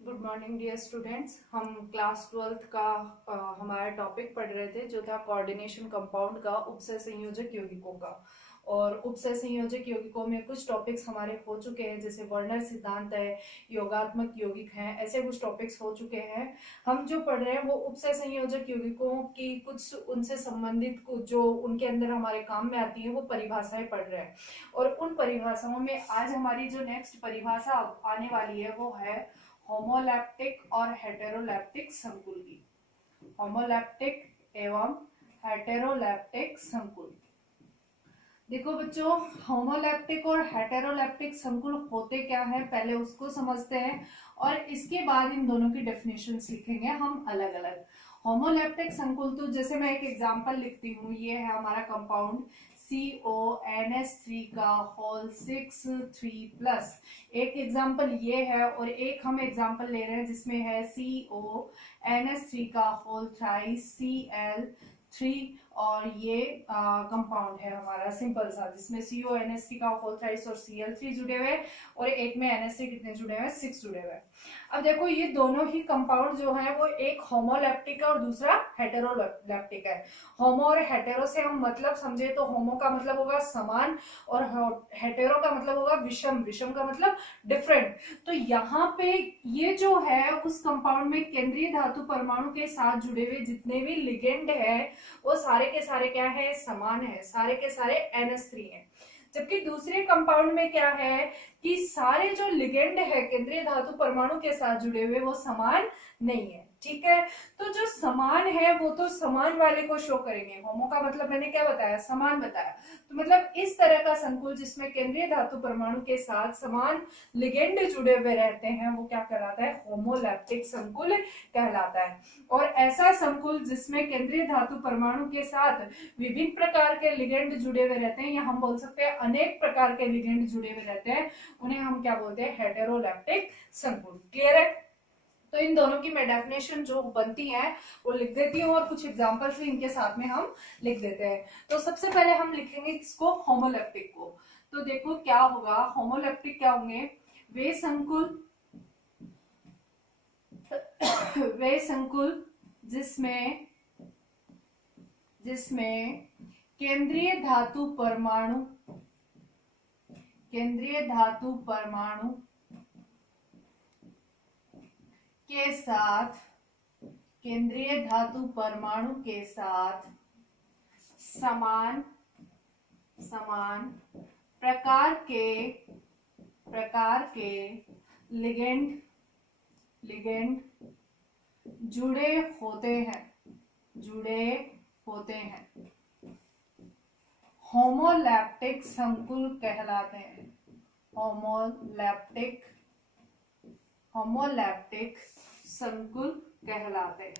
Good morning dear students. हम class 12th का हमारा टॉपिक पढ़ रहे थे जो था कोऑर्डिनेशन कंपाउंड का उपसय संयोजक यौगिकों का। और उपसय संयोजक यौगिकों में कुछ टॉपिक्स हमारे हो चुके हैं, जैसे वर्नर सिद्धांत है, योगात्मक यौगिक हैं, ऐसे कुछ टॉपिक्स हो चुके हैं। हम जो पढ़ रहे हैं वो उपसय संयोजक यौगिकों की कुछ उनसे संबंधित कुछ जो उनके अंदर हमारे काम में आती है वो परिभाषाएं पढ़ रहे हैं। और उन परिभाषाओं में आज हमारी जो नेक्स्ट परिभाषा आने वाली है वो है होमोलैप्टिक और हेटेरोलैप्टिक संकुल की। होमोलैप्टिक एवं हेटेरोलैप्टिक संकुल। देखो बच्चों, होमोलैप्टिक और हेटेरोलैप्टिक संकुल होते क्या है पहले उसको समझते हैं और इसके बाद इन दोनों की डेफिनेशंस लिखेंगे हम अलग अलग। होमोलैप्टिक संकुल, तो जैसे मैं एक एग्जांपल लिखती हूँ, ये है हमारा कंपाउंड CONH3 का होल 6 3+। एक एग्जांपल ये है और एक हम एग्जांपल ले रहे हैं जिसमें है CONH3 का होल थ्राइस Cl3। और ये कंपाउंड है हमारा सिंपल सा जिसमें CONH3 का होल थ्राइस और Cl3 जुड़े हुए और एक में NH3 कितने जुड़े हुए, 6 जुड़े हुए। अब देखो ये दोनों ही कंपाउंड जो है वो एक होमोलैप्टिक है और दूसरा हेटेरोलैप्टिक है। होमो और हेटेरो से हम मतलब समझे तो होमो का मतलब होगा समान और हेटेरो का मतलब होगा विषम, विषम का मतलब डिफरेंट। तो यहाँ पे ये जो है उस कंपाउंड में केंद्रीय धातु परमाणु के साथ जुड़े हुए जितने भी लिगेंड है वो सारे के सारे क्या है, समान है, सारे के सारे NH3 है। जबकि दूसरे कंपाउंड में क्या है कि सारे जो लिगेंड है केंद्रीय धातु परमाणु के साथ जुड़े हुए वो समान नहीं है। ठीक है, तो जो समान है वो तो समान वाले को शो करेंगे। होमो का मतलब मैंने क्या बताया, समान बताया। तो मतलब इस तरह का संकुल जिसमें केंद्रीय धातु परमाणु के साथ समान लिगेंड जुड़े हुए रहते हैं वो क्या कहलाता है, होमोलैप्टिक संकुल कहलाता है। और ऐसा संकुल जिसमें केंद्रीय धातु परमाणु के साथ विभिन्न प्रकार के लिगेंड जुड़े हुए रहते हैं या हम बोल सकते हैं अनेक प्रकार के लिगेंड जुड़े हुए रहते हैं, उन्हें हम क्या बोलते हैं, हेटेरोलैप्टिक संकुल। क्लियर है? तो इन दोनों की मैं डेफिनेशन जो बनती है वो लिख देती हूँ और कुछ एग्जांपल्स भी इनके साथ में हम लिख देते हैं। तो सबसे पहले हम लिखेंगे किसको, होमोलैप्टिक को। तो देखो क्या होगा, होमोलैप्टिक क्या होंगे, वे संकुल वे संकुल जिसमें जिसमें केंद्रीय धातु परमाणु के साथ केंद्रीय धातु परमाणु के साथ समान प्रकार के लिगेंड जुड़े होते हैं होमोलैप्टिक संकुल कहलाते हैं। होमोलैप्टिक संकुल कहलाते हैं।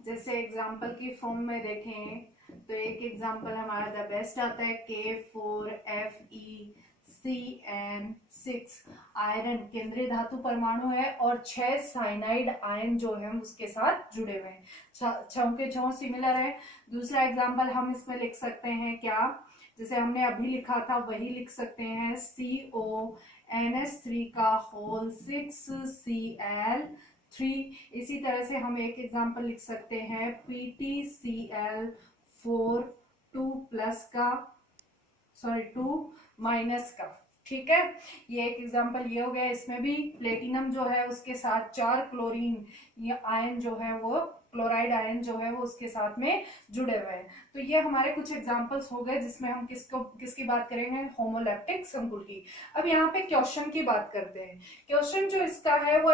जैसे एग्जांपल की फॉर्म में देखें तो एक एग्जांपल हमारा द बेस्ट आता है K4FeCN6। आयरन केंद्रीय धातु परमाणु है और 6 साइनाइड आयन जो है उसके साथ जुड़े हुए हैं, 6 के 6 सिमिलर है। दूसरा एग्जांपल हम इसमें लिख सकते हैं क्या, जैसे हमने अभी लिखा था वही लिख सकते हैं, CONH3 का होल 6Cl3। इसी तरह से हम एक एग्जांपल लिख सकते हैं PTCl4 2 का। ठीक है, ये एक एग्जांपल ये हो गया। इसमें भी प्लेटिनम जो है उसके साथ 4 क्लोरीन ये आयन जो है वो क्लोराइड आयन जो है वो उसके साथ में जुड़े हुए हैं। तो ये हमारे कुछ एग्जांपल्स हो गए जिसमें हम किसकी बात करेंगे, होमोलैप्टिक संकुल की। अब यहाँ पे क्वेश्चन की बात करते हैं। क्वेश्चन जो इसका है वो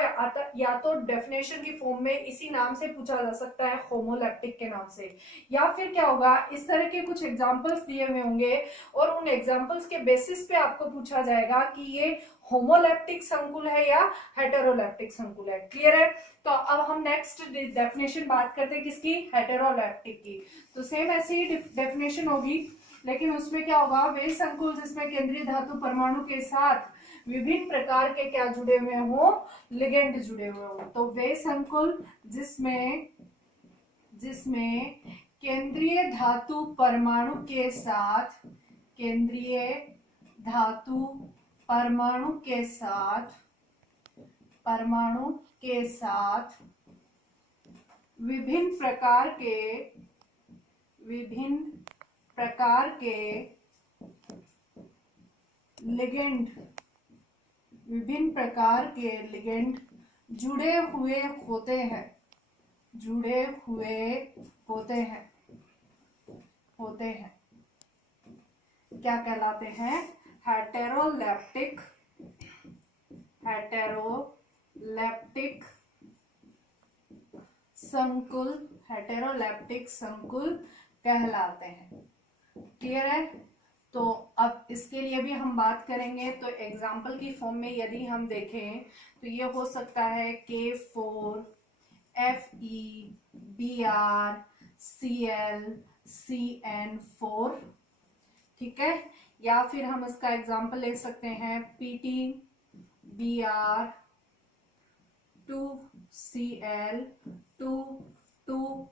या तो डेफिनेशन की फॉर्म में इसी नाम से पूछा जा सकता है, होमोलैप्टिक के नाम से, या फिर क्या होगा, इस तरह के कुछ एग्जांपल्स दिए हुए होंगे और उन एग्जांपल्स के बेसिस पे आपको पूछा जाएगा कि ये होमोलैप्टिक संकुल है या हेटेरोलैप्टिक संकुल है। क्लियर है? तो अब हम नेक्स्ट डेफिनेशन बात करते हैं किसकी, हेटेरोलैप्टिक की। तो सेम ऐसी ही डेफिनेशन होगी लेकिन उसमें क्या होगा, वे संकुल जिसमें केंद्रीय धातु परमाणु के साथ विभिन्न प्रकार के क्या जुड़े हुए हो, लिगेंड जुड़े हुए हो। तो वे संकुल जिसमें केंद्रीय धातु परमाणु के साथ केंद्रीय धातु परमाणु के साथ विभिन्न प्रकार के लिगेंड जुड़े हुए होते हैं क्या कहलाते हैं? हेटेरोलैप्टिक संकुल कहलाते हैं। क्लियर है? तो अब इसके लिए भी हम बात करेंगे। तो एग्जाम्पल की फॉर्म में यदि हम देखें तो ये हो सकता है K4 FeBr Cl CN4, ठीक है। या फिर हम इसका एग्जाम्पल ले सकते हैं PtBr 2Cl 2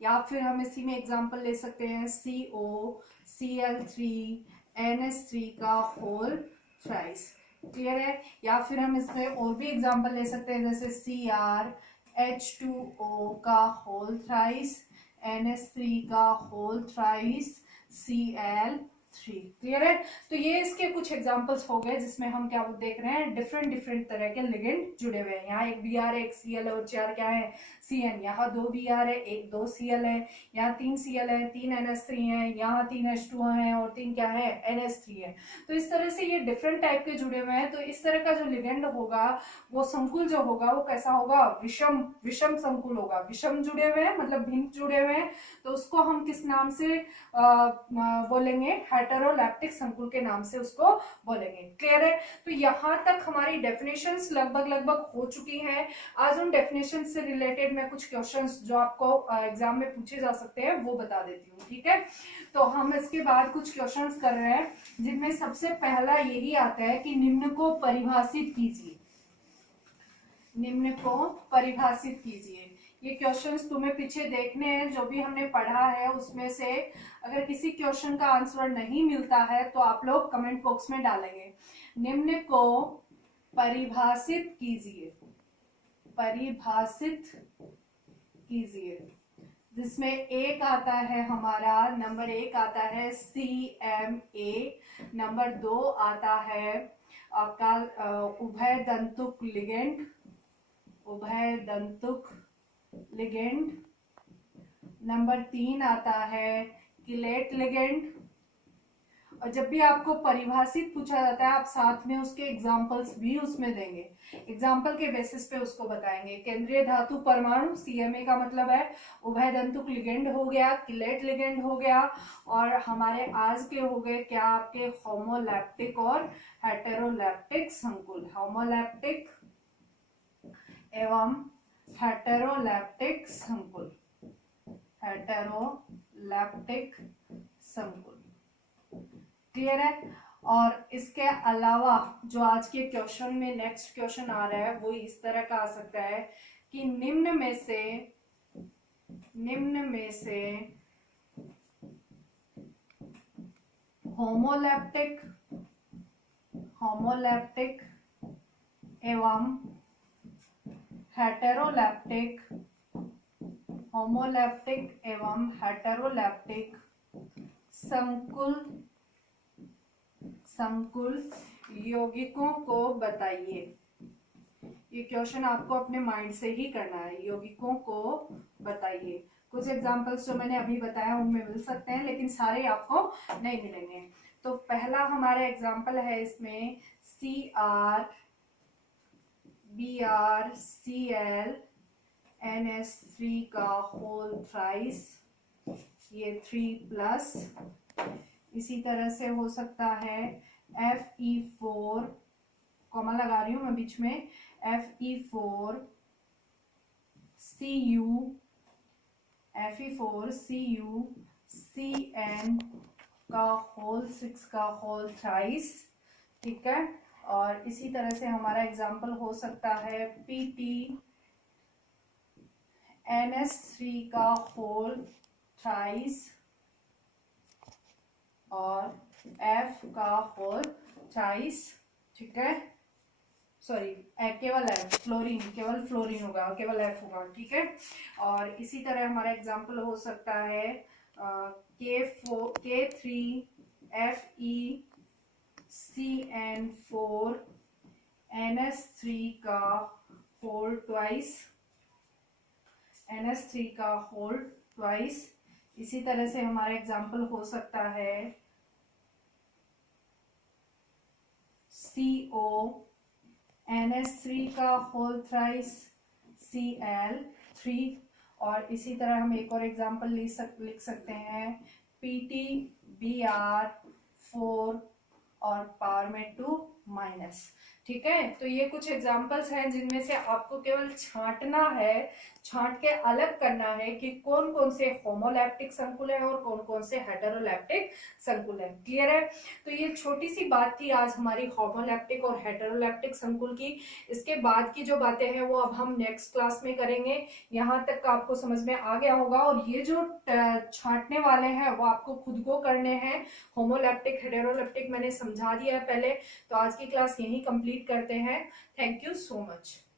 या फिर हम इसी में एग्जाम्पल ले सकते हैं COCl3NH3 का होल थ्राइस। क्लियर है? या फिर हम इसमें और भी एग्जाम्पल ले सकते हैं जैसे CrH2O का होल थ्राइस, NH3 का होल थ्राइस, Cl3। क्लियर है? तो ये इसके कुछ एग्जांपल्स हो गए जिसमें हम क्या देख रहे हैं, डिफरेंट तरह के लिगेंड जुड़े हुए हैं। यहाँ एक Br है, एक Cl है और 4 क्या है? Cn। यहाँ 2 Br है, 2 Cl है, यहाँ 3 Cl है, 3 NH3 है, यहाँ 3 H2 है और 3 क्या है? NH3 है। तो इस तरह से ये डिफरेंट टाइप के जुड़े हुए हैं। तो इस तरह का जो लिगेंड होगा, वो संकुल जो होगा वो कैसा होगा? विषम संकुल होगा। विषम जुड़े हुए हैं मतलब भिन्न जुड़े हुए हैं, तो उसको हम किस नाम से बोलेंगे? हेटेरोलैप्टिक संकुल के नाम से उसको बोलेंगे। क्लियर है? तो यहाँ तक हमारी डेफिनेशंस लगभग हो चुकी हैं। आज उन डेफिनेशन से रिलेटेड मैं कुछ क्वेश्चंस जो आपको एग्जाम में पूछे जा सकते हैं वो बता देती हूँ, ठीक है। तो हम इसके बाद कुछ क्वेश्चंस कर रहे हैं जिनमें सबसे पहला यही आता है कि निम्न को परिभाषित कीजिए। ये क्वेश्चंस तुम्हें पीछे देखने हैं, जो भी हमने पढ़ा है उसमें से अगर किसी क्वेश्चन का आंसर नहीं मिलता है तो आप लोग कमेंट बॉक्स में डालेंगे। निम्न को परिभाषित कीजिए, जिसमें एक आता है हमारा, नंबर 1 आता है CMA, नंबर 2 आता है आपका उभय दंतुक लिगेंड, नंबर 3 आता है किलेट लिगेंड। और जब भी आपको परिभाषित पूछा जाता है आप साथ में उसके एग्जाम्पल्स भी उसमें देंगे, एग्जाम्पल के बेसिस पे उसको बताएंगे। केंद्रीय धातु परमाणु CMA का मतलब है उभय दंतुक लिगेंड हो गया, किलेट लिगेंड हो गया, और हमारे आज के हो गए क्या आपके होमोलैप्टिक और हेटेरोलैप्टिक संकुल। होमोलैप्टिक एवं हेटेरोलैप्टिक संकुल। क्लियर है? और इसके अलावा जो आज के क्वेश्चन में नेक्स्ट क्वेश्चन आ रहा है वो इस तरह का आ सकता है कि निम्न में से होमोलैप्टिक एवं हेटेरोलैप्टिक संकुल यौगिकों को बताइए। ये क्वेश्चन आपको अपने माइंड से ही करना है। यौगिकों को बताइए। कुछ एग्जांपल्स जो मैंने अभी बताया उनमें मिल सकते हैं, लेकिन सारे आपको नहीं मिलेंगे। तो पहला हमारा एग्जांपल है इसमें Cr Br Cl NH3 का होल थ्राइस, ये 3+। इसी तरह से हो सकता है Fe4, कॉमा लगा रही हूं मैं बीच में, Fe4 Cu Cn का होल 6 का होल थ्राइस, ठीक है। और इसी तरह से हमारा एग्जाम्पल हो सकता है Pt NH3 का होल थ्राइस, और F का होल थ्राइस, ठीक है, सॉरी केवल F, फ्लोरीन, केवल फ्लोरीन होगा, केवल F होगा, ठीक है। और इसी तरह हमारा एग्जाम्पल हो सकता है K3FeCN4 NH3 का होल ट्वाइस, NH3 का होल ट्वाइस। इसी तरह से हमारा एग्जाम्पल हो सकता है CO NH3 का होल थ्राइस Cl3। और इसी तरह हम एक और एग्जाम्पल लिख सकते हैं PtBr4 और पावर में 2 माइनस, ठीक है। तो ये कुछ एग्जाम्पल्स हैं जिनमें से आपको केवल छांटना है, छांट के अलग करना है कि कौन कौन से होमोलैप्टिक संकुल है और कौन कौन से हेटेरोलैप्टिक संकुल है। क्लियर है? तो ये छोटी सी बात थी आज हमारी होमोलैप्टिक और हेटेरोलैप्टिक संकुल की। इसके बाद की जो बातें हैं वो अब हम नेक्स्ट क्लास में करेंगे। यहाँ तक का आपको समझ में आ गया होगा। और ये जो छांटने वाले हैं वो आपको खुद को करने हैं। होमोलैप्टिक हेटेरोलैप्टिक मैंने समझा दिया है पहले। तो आज की क्लास यहीं कंप्लीट करते हैं। Thank you so much.